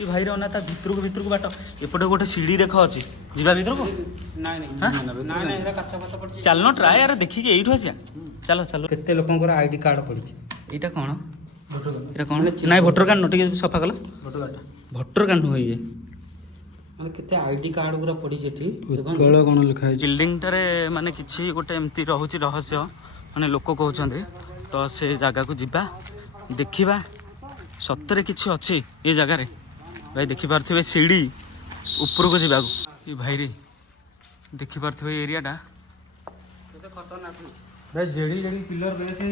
ये भाई रे ता भितर को बाट एपटे गोटे सीढ़ी देख अच्छी जीवा भितर को चल ट्राए यार देखिए यही आसिया चलो चलो केते लोकंकर आईडी कार्ड पड़ी यहाँ कौन ये कौन ना भोटर कार्ड टे सफा कल भोटर कार्ड नुह ये माने केते आईडी कार्ड गुरा पड़ी सेठी उत्कल कौन लिखा है बिल्डिंग टारे माने किछि गोटे एमती रहउछि रहस्य माने लोक कहउछन्ते तो से जगह को जिबा देखिबा सत्तरे किछि अछि ए जगह रे भाई देखि पारथिबे सीढ़ी ऊपर को जिबा ये भाई रे देखि पारथिबे एरिया टा केते खतरनाक होछि भाई जेडी जेडी पिलर बेस है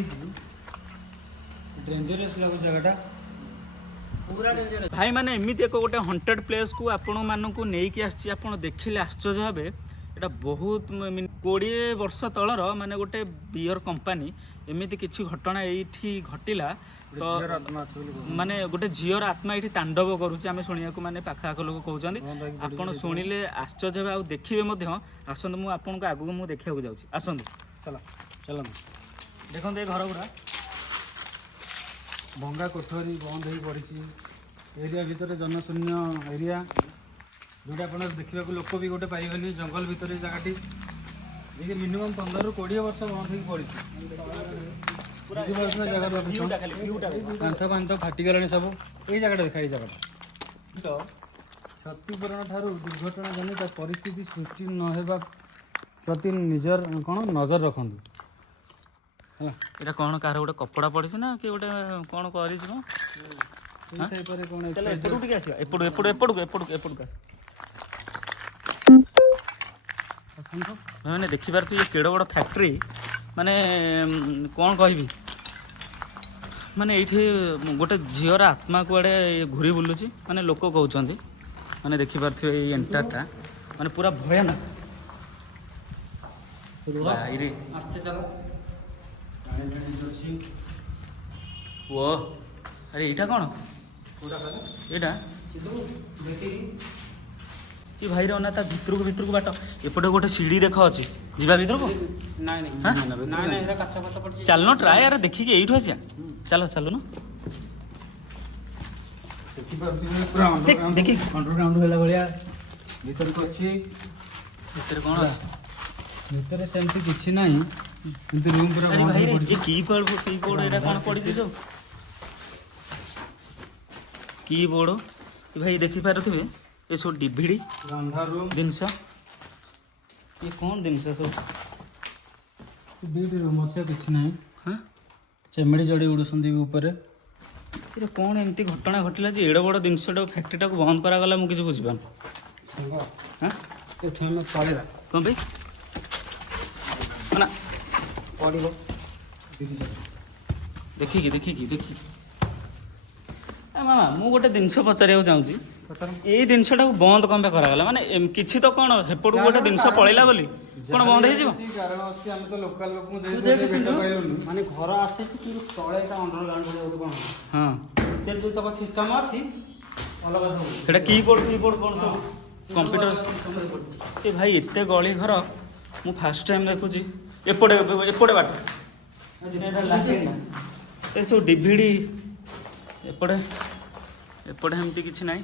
डेंजरस लागो जगहटा पूरा डेंजर भाई माने एमिति एक गोटे हंटेड प्लेस को आपण मानकु नेकी आछि आपण देखिले आश्चर्य हेबे एटा बहुत 20 वर्ष तलर माने गोटे बियर कंपनी एमिति किछि घटना एठी घटिला तो माने गोटे झीर आत्मा ये तांडव करुचे आम शुणा माने पाखाख लोक कहते आपड़ शुणिले आश्चर्य हे देखिए आसतु मुझे आपको आगू मुझे देखा जाऊँगी आसतु चलो चलो देखो ये घर गुड़ा भंगा कोठरी बंद हो पड़ी एरिया भितर जनशून्य एरिया जोटा आप देखा लोक भी गोटे पाइबे जंगल भितर जगह मिनिमम 15 ରୁ 20 वर्ष बंद हो पड़ी कांथ फाटिगला सब ये जगह देखा जगह तो क्षतिपूरण ठारू दुर्घटना जनित परिस्थिति सृष्टि नहेबा प्रति निजर कौन नजर रखु ये कौन कार गोटे कपड़ा पड़ी ना कि गोटे कौन मैंने देखिपार ये केड़ बड़ फैक्ट्री माने कौन कहबी माने ये गोटे झीर आत्मा कुआड़े घूरी बुलूची माने लोक कहते माने देखिपारे ये एंटारटा माने पूरा भयानक आस्ते चलो वो अरे यहाँ कौन यहाँ ये भाई रे ता भितर को बाट एपटे गोटे सीढ़ी देख अच्छी जीवा भितर को चल ट्राए यार देखिए यही आसिया चलो चलो ना देखी अंडरग्राउंड होला भलिया भीतर को अच्छी भीतर कौन भीतर सेमती किछि नाही किंतु रूम पूरा अरे बंद भाई हो रे ये कीबोर्ड एरा कौन पड़ी जो कीबोर्ड भाई देखि पारथिबे ये सब डीवीडी रंधा रूम जिनस ये कौन जिनस सब दीटी रूम अच्छे किछि नाही हाँ चेमड़ी जड़ी उड़ुसंदी ऊपर ये कौन एमती घटना घटिला जे एडो बड़ जिनसटा फैक्ट्रीटा को बंद करा गला मु किछि बुझिबान हाँ ये थमे पड़ेला कौन भाई ना पड़िबो देखी मामा मु गोटे जिनस पचारिया चाहूँगी ये जिनसटा बंद कम पे करागला माने किछि तो कौन हेपटू गोटे जिनस पळैला बोली कौन बंद हो जिवो कारण अछि हम तो लोकल लोक मु तू देख चिंटू माने घर आसे कि तळे ता अंडरग्राउंड हो कोन हां तेल जो तक सिस्टम अछि अलग सब एटा कीबोर्ड कौन सब कंप्यूटर ए भाई एते गली घर मु फर्स्ट टाइम देखुची एपटे बाट ए सब डीवीडी एपटे एमती किछि नाही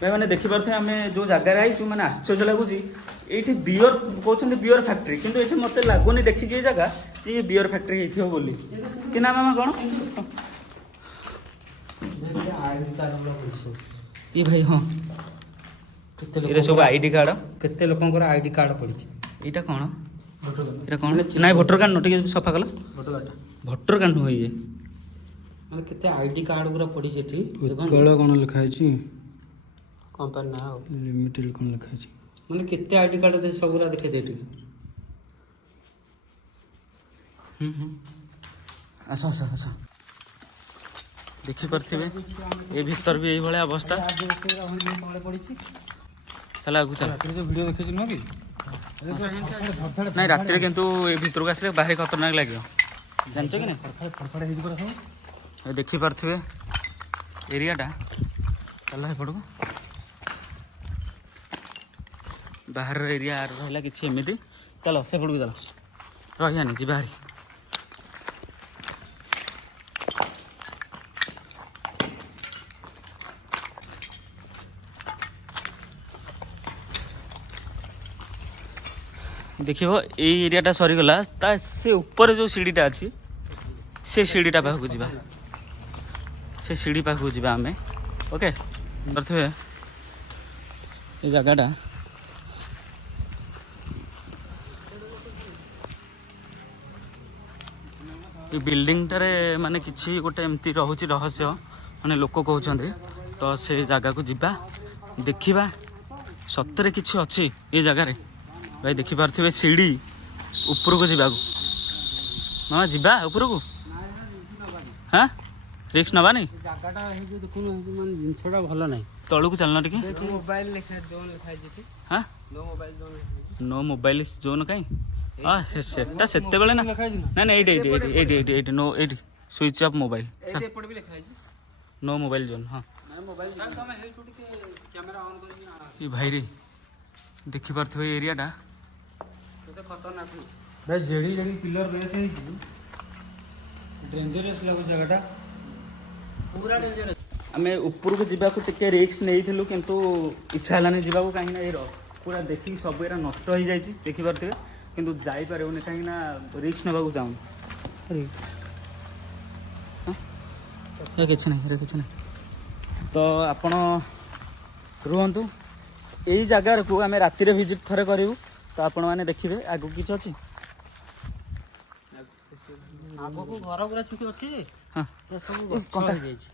भाई मैंने देखिपे आम जो जगार आईचु मैंने आश्चर्य लगुच ये बियर कहते बियर फैक्ट्री किंतु ये मत लगुनि देखिए ये जगह ये बियर फैक्ट्री हो बोली कि ना मामा कौन ये भाई हाँ ये सब आईडी कार्ड केते लोकंकर आईडी कार्ड पड़ी यहाँ कौन ये कौन ना भोटर कार्ड टे सफा कल भोटर कार्ड नुह ये माने केते आईडी कार्ड गुरा पड़ी सेठी उत्कल कौन लिखा है कंपनी ना हो लिमिटेड कौन लिखा है माने केते आईडी कार्ड दे सबुरा देखे देठी आस आस आस देखिपे ये भीतर भी यही अवस्था चल आगू चल वीडियो देखे नुह कि नहीं रात किंतु ये भीतर को आसले बाहर खतरनाक लगे जानच कि नहीं देखिपे एरियाटा चल एपटू बाहर एरिया रहा कि एमती चलो से पड़ू चल रही जी बाहरी ଦେଖିବ ଏଇ ଏରିଆଟା ସରିଗଲା ତା ସେ ଉପରେ ଯେଉଁ ସିଡ଼ିଟା ଅଛି ସେ ସିଡ଼ିଟା ପାଖକୁ ଯିବା ସେ ସିଡ଼ି ପାଖକୁ ଯିବା ଆମେ ଓକେ କରିଥିବେ ଏ ଜାଗାଟା ଏ ବିଲ୍ଡିଂଟାରେ ମାନେ କିଛି ଗୋଟେ ଏମିତି ରହୁଛି ରହସ୍ୟ ମାନେ ଲୋକ କହୁଛନ୍ତି ତ ସେ ଜାଗାକୁ ଯିବା ଦେଖିବା ସତରେ କିଛି ଅଛି ଏ ଜାଗାରେ ଭାଇ ଦେଖିପାରୁଥିବେ ସିଡ଼ି ଉପରକୁ ଯିବାକୁ ମାମା ଯିବା ଉପରକୁ ହଁ ରିକ୍ସ ନେବାନି ଜାଗାଟା ହେଇଛି ଦେଖୁନ ମାନେ ଜିନିଷଟା ଭଲ ନାହିଁ ତଳକୁ ଚାଲୁନ ଟିକେ ମୋବାଇଲ ଲେଖା ଜୋନ୍ ଲେଖା ହେଇଛି ହଁ ନୋ ମୋବାଇଲ ଜୋନ୍ କାଇଁ ହଁ ସେଟା ସେତେବେଳେ ନା ଲେଖା ହେଇଛି ନା ନାଇଁ ନାଇଁ ଏଇଠି ନୋ ଏଇଠି ସୁଇଚ୍ ଅଫ୍ ମୋବାଇଲ ଏପଟେ ବି ଲେଖା ହେଇଛି ନୋ ମୋବାଇଲ ଜୋନ୍ ହଁ ମୋବାଇଲ ତମେ ହେଇଠୁ ଟିକେ କ୍ୟାମେରା ଅନ୍ କରିକି ଆଣ ଏ ଭାଇରେ ଦେଖିପାରୁଥିବେ ଏ ଏରିଆଟା କେତେ ଖତରନାକ ହେଇଛି ଭାଇ ଜେଡି ଜେଡି ପିଲର ବେସ୍ ହେଇଛି ଡେଞ୍ଜରସ୍ ଲାଗୁଛି ଜାଗାଟା ପୁରା ଡେଞ୍ଜର ଆମେ ଉପରକୁ ଯିବାକୁ ଟିକେ ରିକ୍ସ ନେଇଥିଲୁ କିନ୍ତୁ ଇଚ୍ଛା ହେଲାନି ଯିବାକୁ କାହିଁକିନା ପୁରା ଦେଖିକି ସବୁ ଏରା ନଷ୍ଟ ହେଇଯାଇଛି ଦେଖିପାରୁଥିବେ କିନ୍ତୁ ଯାଇପାରିବୁନି କାହିଁକିନା ରିକ୍ସ ନେବାକୁ ଚାହୁଁନି କିଛି ନାହିଁ କିଛି ନାହିଁ ତ ଆପଣ ରୁହନ୍ତୁ ଏଇ ଜାଗାକୁ ଆମେ ରାତିରେ ଭିଜିଟ୍ ଥରେ କରିବୁ ତ ଆପଣମାନେ ଦେଖିବେ ଆଗକୁ କିଛି ଅଛି ଆଗକୁ ଘର ପୁରା ଛୁଟି ଅଛି ଯେ ହଁ ସବୁ ଗଛ ହେଇଯାଇଛି